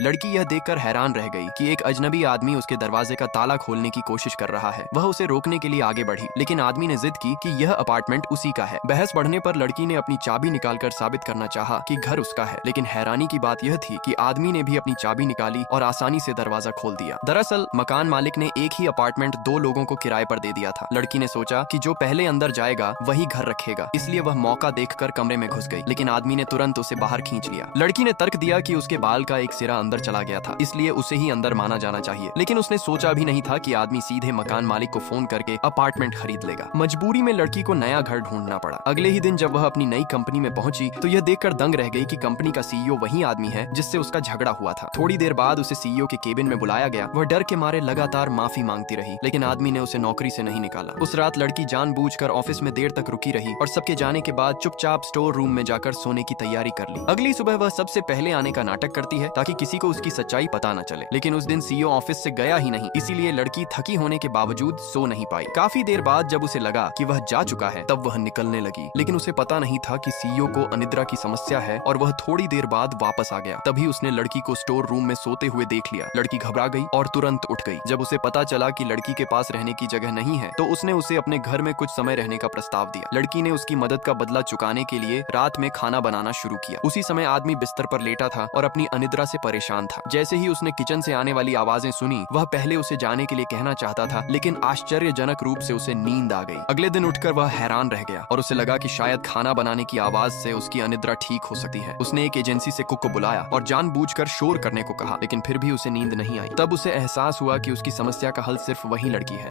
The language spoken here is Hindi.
लड़की यह देखकर हैरान रह गई कि एक अजनबी आदमी उसके दरवाजे का ताला खोलने की कोशिश कर रहा है। वह उसे रोकने के लिए आगे बढ़ी, लेकिन आदमी ने जिद की कि यह अपार्टमेंट उसी का है। बहस बढ़ने पर लड़की ने अपनी चाबी निकालकर साबित करना चाहा कि घर उसका है, लेकिन हैरानी की बात यह थी कि आदमी ने भी अपनी चाबी निकाली और आसानी से दरवाजा खोल दिया। दरअसल मकान मालिक ने एक ही अपार्टमेंट दो लोगों को किराए पर दे दिया था। लड़की ने सोचा कि जो पहले अंदर जाएगा वही घर रखेगा, इसलिए वह मौका देखकर कमरे में घुस गई, लेकिन आदमी ने तुरंत उसे बाहर खींच लिया। लड़की ने तर्क दिया कि उसके बाल का एक सिरा अंदर चला गया था, इसलिए उसे ही अंदर माना जाना चाहिए, लेकिन उसने सोचा भी नहीं था कि आदमी सीधे मकान मालिक को फोन करके अपार्टमेंट खरीद लेगा। मजबूरी में लड़की को नया घर ढूंढना पड़ा। अगले ही दिन जब वह अपनी नई कंपनी में पहुंची तो यह देखकर दंग रह गई कि कंपनी का सीईओ वही आदमी है जिससे उसका झगड़ा हुआ था। थोड़ी देर बाद उसे सीईओ के केबिन में बुलाया गया। वह डर के मारे लगातार माफी मांगती रही, लेकिन आदमी ने उसे नौकरी से नहीं निकाला। उस रात लड़की जानबूझकर ऑफिस में देर तक रुकी रही और सबके जाने के बाद चुपचाप स्टोर रूम में जाकर सोने की तैयारी कर ली। अगली सुबह वह सबसे पहले आने का नाटक करती है ताकि किसी को उसकी सच्चाई पता न चले, लेकिन उस दिन सीईओ ऑफिस से गया ही नहीं, इसीलिए लड़की थकी होने के बावजूद सो नहीं पाई। काफी देर बाद जब उसे लगा कि वह जा चुका है तब वह निकलने लगी, लेकिन उसे पता नहीं था कि सीईओ को अनिद्रा की समस्या है और वह थोड़ी देर बाद वापस आ गया। तभी उसने लड़की को स्टोर रूम में सोते हुए देख लिया। लड़की घबरा गई और तुरंत उठ गई। जब उसे पता चला कि लड़की के पास रहने की जगह नहीं है तो उसने उसे अपने घर में कुछ समय रहने का प्रस्ताव दिया। लड़की ने उसकी मदद का बदला चुकाने के लिए रात में खाना बनाना शुरू किया। उसी समय आदमी बिस्तर पर लेटा था और अपनी अनिद्रा से परेशान था। जैसे ही उसने किचन से आने वाली आवाजें सुनी, वह पहले उसे जाने के लिए कहना चाहता था, लेकिन आश्चर्यजनक रूप से उसे नींद आ गई। अगले दिन उठकर वह हैरान रह गया और उसे लगा कि शायद खाना बनाने की आवाज से उसकी अनिद्रा ठीक हो सकती है। उसने एक एजेंसी से कुक को बुलाया और जानबूझकर शोर करने को कहा, लेकिन फिर भी उसे नींद नहीं आई। तब उसे एहसास हुआ कि उसकी समस्या का हल सिर्फ वही लड़की है।